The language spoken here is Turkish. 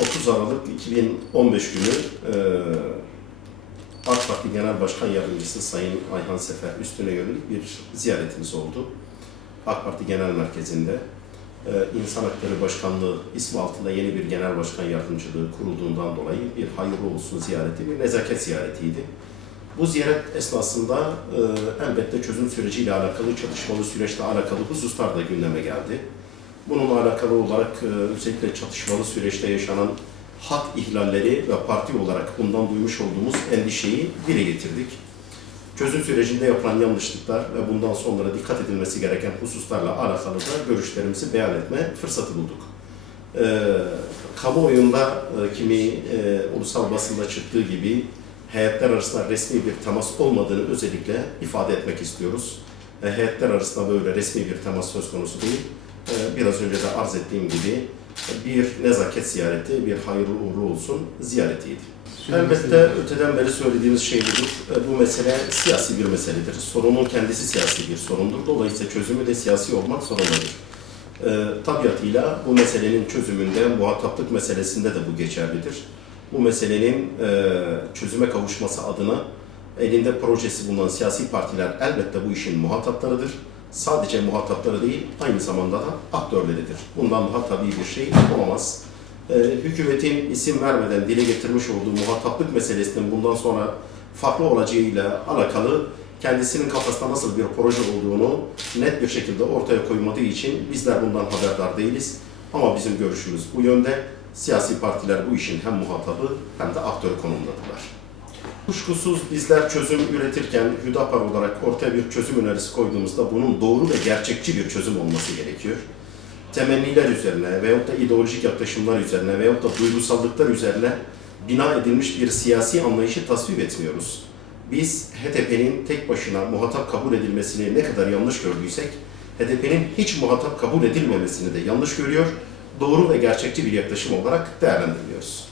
30 Aralık 2015 günü AK Parti Genel Başkan Yardımcısı Sayın Ayhan Sefer Üstün'e yönelik bir ziyaretimiz oldu. AK Parti Genel Merkezi'nde İnsan Hakları Başkanlığı ismi altında yeni bir genel başkan yardımcılığı kurulduğundan dolayı bir hayırlı olsun ziyareti, bir nezaket ziyaretiydi. Bu ziyaret esnasında elbette çözüm süreciyle alakalı, çatışmalı süreçle alakalı hususlar da gündeme geldi. Bununla alakalı olarak özellikle çatışmalı süreçte yaşanan hak ihlalleri ve parti olarak bundan duymuş olduğumuz endişeyi dile getirdik. Çözüm sürecinde yapılan yanlışlıklar ve bundan sonra dikkat edilmesi gereken hususlarla alakalı da görüşlerimizi beyan etme fırsatı bulduk. Kamuoyunda kimi ulusal basında çıktığı gibi heyetler arasında resmi bir temas olmadığını özellikle ifade etmek istiyoruz. Heyetler arasında böyle resmi bir temas söz konusu değil. Biraz önce de arz ettiğim gibi bir nezaket ziyareti, bir hayırlı uğurlu olsun ziyaretiydi. Elbette öteden beri söylediğimiz şey budur. Bu mesele siyasi bir meseledir. Sorunun kendisi siyasi bir sorundur. Dolayısıyla çözümü de siyasi olmak zorundadır. Tabiatıyla bu meselenin çözümünde muhataplık meselesinde de bu geçerlidir. Bu meselenin çözüme kavuşması adına elinde projesi bulunan siyasi partiler elbette bu işin muhataplarıdır. Sadece muhatapları değil, aynı zamanda da aktörleridir. Bundan daha tabii bir şey olamaz. Hükümetin isim vermeden dile getirmiş olduğu muhataplık meselesinin bundan sonra farklı olacağıyla alakalı kendisinin kafasında nasıl bir proje olduğunu net bir şekilde ortaya koymadığı için bizler bundan haberdar değiliz. Ama bizim görüşümüz bu yönde. Siyasi partiler bu işin hem muhatabı hem de aktörü konumdadılar. Kuşkusuz bizler çözüm üretirken Hüdapar olarak ortaya bir çözüm önerisi koyduğumuzda bunun doğru ve gerçekçi bir çözüm olması gerekiyor. Temenniler üzerine veyahut da ideolojik yaklaşımlar üzerine veyahut da duygusallıklar üzerine bina edilmiş bir siyasi anlayışı tasvip etmiyoruz. Biz HDP'nin tek başına muhatap kabul edilmesini ne kadar yanlış gördüysek, HDP'nin hiç muhatap kabul edilmemesini de yanlış görüyor, doğru ve gerçekçi bir yaklaşım olarak değerlendirmiyoruz.